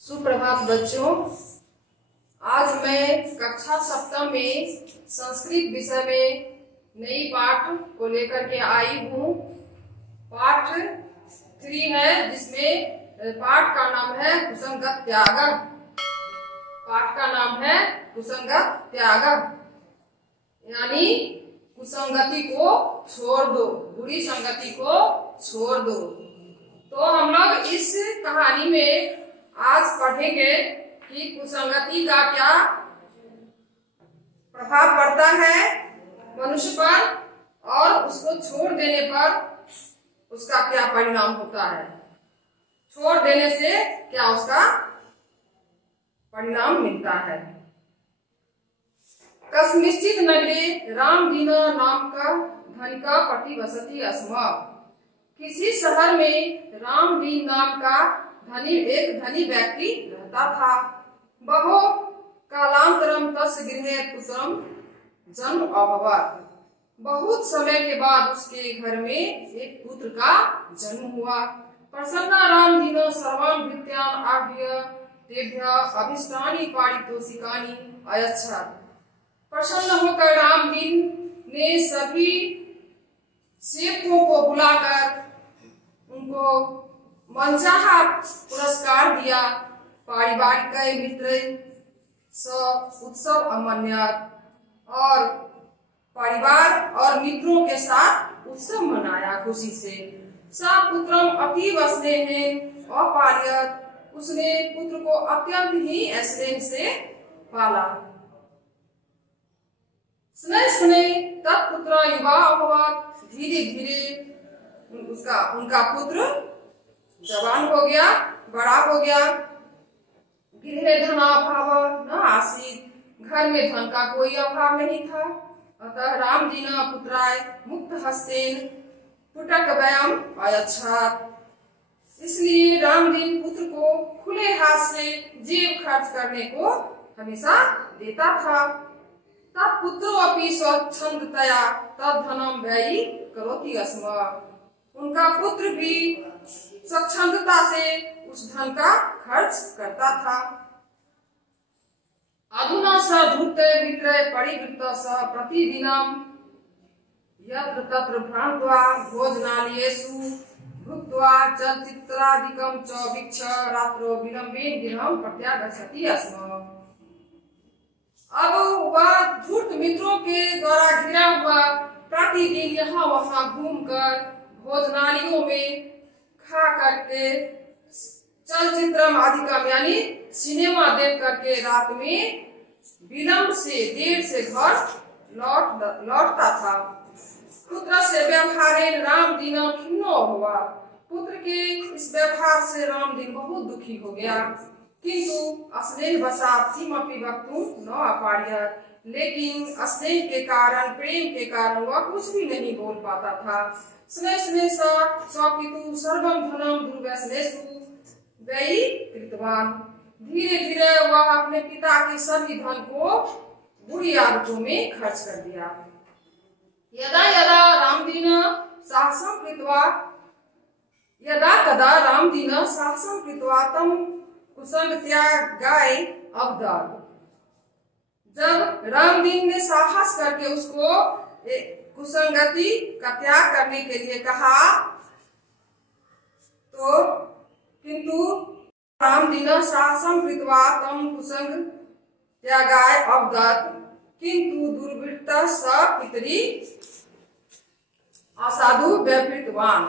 सुप्रभात बच्चों, आज मैं कक्षा सप्तम में संस्कृत विषय में नई पाठ को लेकर के आई हूँ। पाठ 3 है, जिसमें पाठ का नाम है कुसंगत त्याग। पाठ का नाम है कुसंगत त्याग, यानी कुसंगति को छोड़ दो, बुरी संगति को छोड़ दो। तो हम लोग इस कहानी में आज पढ़ेंगे कि कुसंगति का क्या प्रभाव पड़ता है मनुष्य पर और उसको छोड़ देने पर उसका क्या परिणाम होता है। छोड़ देने से क्या उसका परिणाम मिलता है। कस्मिंश्चित् नगरे रामदीन नाम का धनिका पति वसति स्म। किसी शहर में रामदीन नाम का एक धनी व्यक्ति रहता था। बहु कालांतरम तस्य गृहे पुत्रम जन्म अभवत्। बहुत समय के बाद उसके घर में एक पुत्र का जन्म हुआ। प्रसन्ना रामदीन सर्वान् भृत्यान् आह्वय तेभ्यः अभीष्टानि पारितोषिकानि अयच्छत्। प्रसन्न होकर रामदीन ने सभी सेवकों को बुलाकर उनको मनचाहा पुरस्कार दिया। पारिवारिक मित्र उत्सव अमन्यत, और परिवार और मित्रों के साथ उत्सव मनाया खुशी से। सा पुत्रम अतीव स्नेहेन अपालयत्। उसने पुत्र को अत्यंत ही स्नेह से पाला। स्नेह स्नेह तत्पुत्र युवा अभवत्। धीरे धीरे उनका पुत्र जवान हो गया, बड़ा हो गया। गृहे धनाभाव न आसीत्। घर में धन का कोई अभाव नहीं था। अतः रामदीन पुत्राय मुक्त हस्तेन पुटकवयम् अयच्छत्। इसलिए रामदीन पुत्र को खुले हाथ से जेब खर्च करने को हमेशा देता था। तब पुत्रो अपि स्वच्छंदतया तद्धनम व्ययी करोति स्म। उनका पुत्र भी स्वच्छंदता से उस धन का खर्च करता था। अधुना स धूर्ते मित्रे परिवृत्तः स प्रतिदिनं यत्र तत्र भ्रान्त्वा भोजनालयेषु भुक्त्वा चलचित्रादिकं च वीक्ष्य रात्रौ विलम्बेन गृहं प्रत्यागच्छति स्म। अब वह धूर्त मित्रों के द्वारा घिरा हुआ प्रतिदिन यहाँ वहाँ घूमकर भोजनालयों में खा करके चलचित्रम आदिकम यानी सिनेमा देख करके रात में विलंब से देर से घर लौटता था। पुत्र से व्यवहारेण रामदीन खिन्नो हुआ। पुत्र के इस व्यवहार से रामदीन बहुत दुखी हो गया। किंतु स्नेह वशात् किमपि वक्तुं न अपारयत्। लेकिन स्नेह के कारण, प्रेम के कारण वह कुछ भी नहीं बोल पाता था। स्नेह स्नेह स्वपितु सर्वं धनं दुर्व्यसनेषु व्ययी कृतवान्। धीरे धीरे वह अपने पिता के सभी धन को बुरी आदतों में खर्च कर दिया। यदा यदा रामदीन साहसं कृत्वा यदा कदा रामदीन साहसं कृत्वा तं कुसंगत्यागाय अवदत्। जब रामदीन ने साहस करके उसको कुसंगति का त्याग करने के लिए कहा, तो किंतु रामदीन साहसं कृत्वा तं कुसंगत्यागाय अवदत् किंतु दुर्वृत्तः स पितरी असाधु व्यवहृतवान्।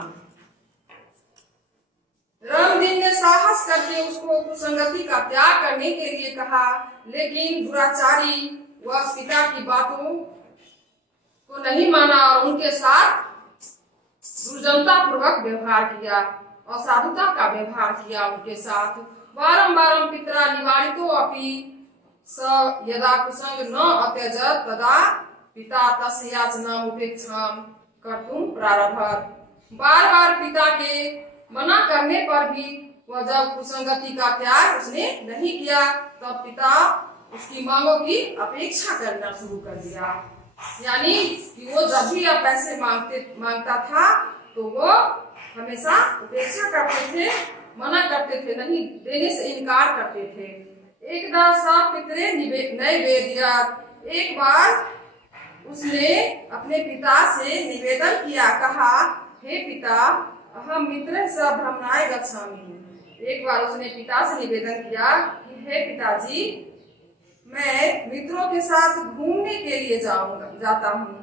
रामदीन ने साहस करके उसको कुसंगति का त्याग करने के लिए कहा, लेकिन दुराचारी वह पिता की बातों को नहीं माना और उनके साथ दुर्जनता पूर्वक व्यवहार किया, असाधुता का व्यवहार किया उनके साथ। बारंबार पितरा निवारितो अपि स यदा कुसंग न अत्यजत तदा पिता तस्य याचनाम् उपेक्षां कर्तुं प्रारभत। बार बार पिता के मना करने पर भी वह जब कुसंगति का त्याग उसने नहीं किया, तब पिता उसकी मांगों की अपेक्षा करना शुरू कर दिया। यानी कि वो जब भी पैसे मांगता था तो वो हमेशा उपेक्षा करते थे, मना करते थे, नहीं देने से इनकार करते थे। एकदा सा पितरे नैवेद्य, एक बार उसने अपने पिता से निवेदन किया, कहा, हे पिता, अहम मित्र स भ्रमणाय गच्छामि। एक बार उसने पिता से निवेदन किया कि हे पिताजी, मैं मित्रों के साथ घूमने के लिए जाता हूँ।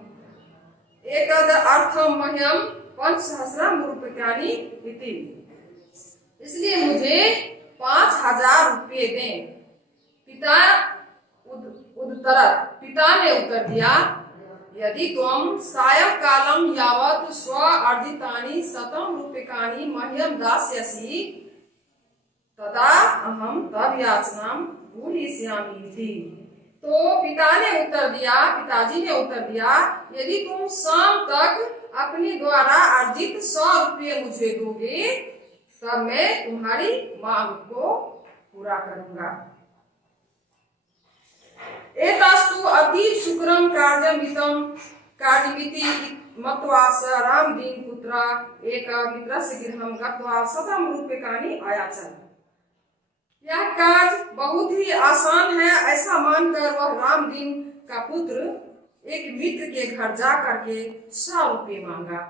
एकद अर्थम मह्यम 5,000 रूप्यकाणि इति, इसलिए मुझे 5,000 रुपये दें। पिता ने उत्तर दिया, यदि तुम सायंकालम यावत् स्व अर्जितानि 100 रूप्यकाणि मह्यम दास्यसि तदा अहम तब याचनाम भूलिष्यामि इति। तो पिताजी ने उत्तर दिया, यदि तुम शाम तक अपने द्वारा अर्जित 100 रुपये मुझे दोगे तब मैं तुम्हारी मांग को पूरा करूंगा। एतस्तु अति शुक्रम कार्यमिति मत्वा स रामदीन पुत्र एक मित्रस्य गृहं गत्वा 100 रूप्यकाणि आयाचन। यह कार्य बहुत ही आसान है, ऐसा मानकर वह रामदीन का पुत्र एक मित्र के घर जा करके 100 रुपये मांगा।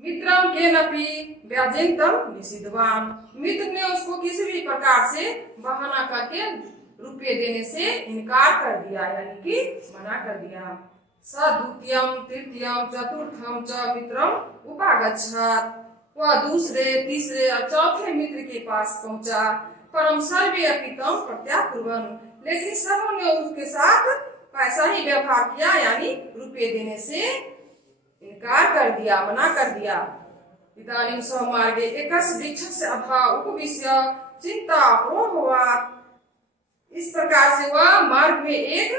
मित्रम के नपी व्याजेंतम निषिद्धवान, मित्र ने उसको किसी भी प्रकार से बहाना करके रुपये देने से इनकार कर दिया, यानी कि मना कर दिया। स द्वितीयम तृतीयम चतुर्थम च मित्रम उपागच्छत, वह दूसरे, तीसरे और चौथे मित्र के पास पहुंचा। परम सर्वे अपितम प्रत्याकुर्वन्, लेकिन सबों ने उसके साथ पैसा ही व्यवहार किया, यानी रुपये देने से इनकार कर दिया, मना कर दिया। इदानीं स मार्गे एकस्य वृक्षस्य अधः उपविश्य चिन्ताकुलो भवात्, इस प्रकार से वह मार्ग में एक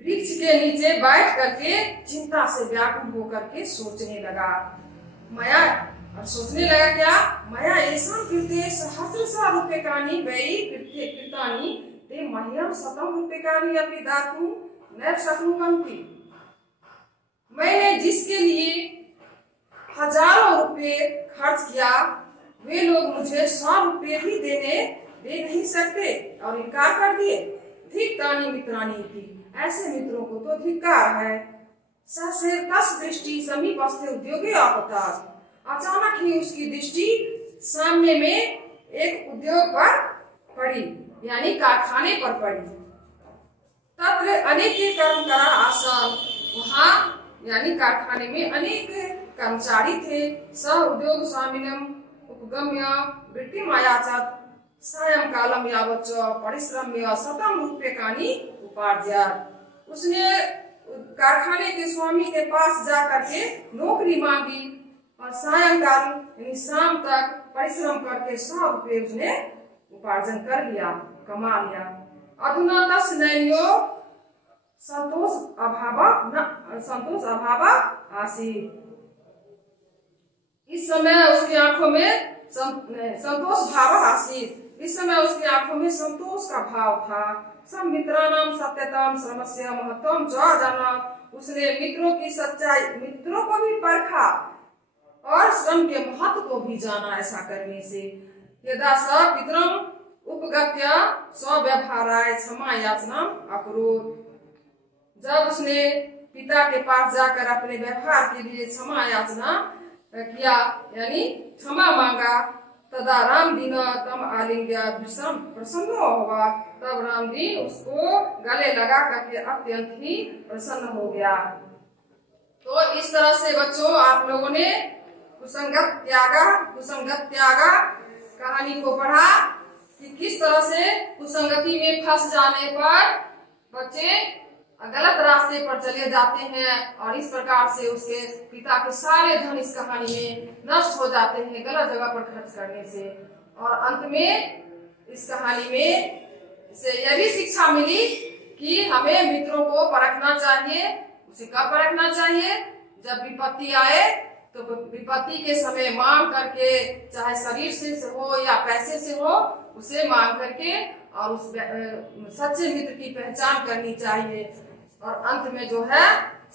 वृक्ष के नीचे बैठ करके चिंता से व्याकुल होकर के सोचने लगा। और सोचने लगा क्या, मया ऐसा कृते सहस्रशः रूप्यकाणि व्ययी कृतानि ते मह्यम 100 रूप्यकाणि अपि दातुं न शक्नुवन्ति। मैंने जिसके लिए हजारों रुपये खर्च किया, वे लोग मुझे 100 रुपये भी दे नहीं सकते और इनकार कर दिए। धिक्तानि मित्राणि थी, ऐसे मित्रों को तो धिक्कार है। ससे तस् दृष्टि समीपस्थे उद्योगे आपता, अचानक ही उसकी दृष्टि सामने में एक उद्योग पर पड़ी, यानी कारखाने पर पड़ी। तत्र अनेक कर्म करा आसन, वहाँ यानी कारखाने में अनेक कर्मचारी थे। स उद्योग स्वामिनम उपगम्य वृत्तिम आयाचत, सायंकालम यावच्च परिश्रम्य 100 रूप्यकाणि उपार्जयत्, उसने कारखाने के स्वामी के पास जाकर के नौकरी मांगी और सायंकाल यानी शाम तक परिश्रम करके 100 रुपये उसने उपार्जन कर लिया, कमा लिया। अधुना तस् नैन्यो संतोष अभाव आसीत्, इस समय उसकी आंखों में संतोष भाव आसीत्, इस समय उसकी आंखों में संतोष का भाव था। सब मित्राणाम सत्यताम श्रमस्य महत्वम च जाना, उसने मित्रों की सच्चाई, मित्रों को भी परखा और श्रम के महत्व को भी जाना। ऐसा करने से यदा स पितरम उपगत्य स्वव्यवहाराय क्षमा याचना अकरोत्, जब उसने पिता के पास जाकर अपने व्यवहार के लिए क्षमा याचना किया, यानी क्षमा मांगा, तदा रामदीन तम आलिंग्य प्रसन्न हुआ, तब रामदीन उसको गले लगा करके अत्यंत ही प्रसन्न हो गया। तो इस तरह से बच्चों आप लोगों ने कुसंगत त्यागा कहानी को पढ़ा कि किस तरह से कुसंगति में फंस जाने पर बच्चे गलत रास्ते पर चले जाते हैं और इस प्रकार से उसके पिता के सारे धन इस कहानी में नष्ट हो जाते हैं गलत जगह पर खर्च करने से। और अंत में इस कहानी में से यह भी शिक्षा मिली कि हमें मित्रों को परखना चाहिए। उसे कब परखना चाहिए? जब विपत्ति आए तो विपत्ति के समय मांग करके, चाहे शरीर से हो या पैसे से हो, उसे मांग करके और उस सच्चे मित्र की पहचान करनी चाहिए। और अंत में जो है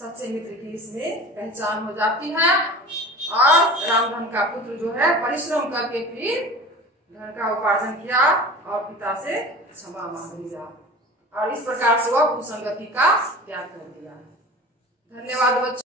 सच्चे मित्र की इसमें पहचान हो जाती है। और रामधन का पुत्र जो है परिश्रम करके फिर धन का उपार्जन किया और पिता से क्षमा मांग लिया और इस प्रकार से वह कुसंगति का त्याग कर दिया। धन्यवाद बच्चों।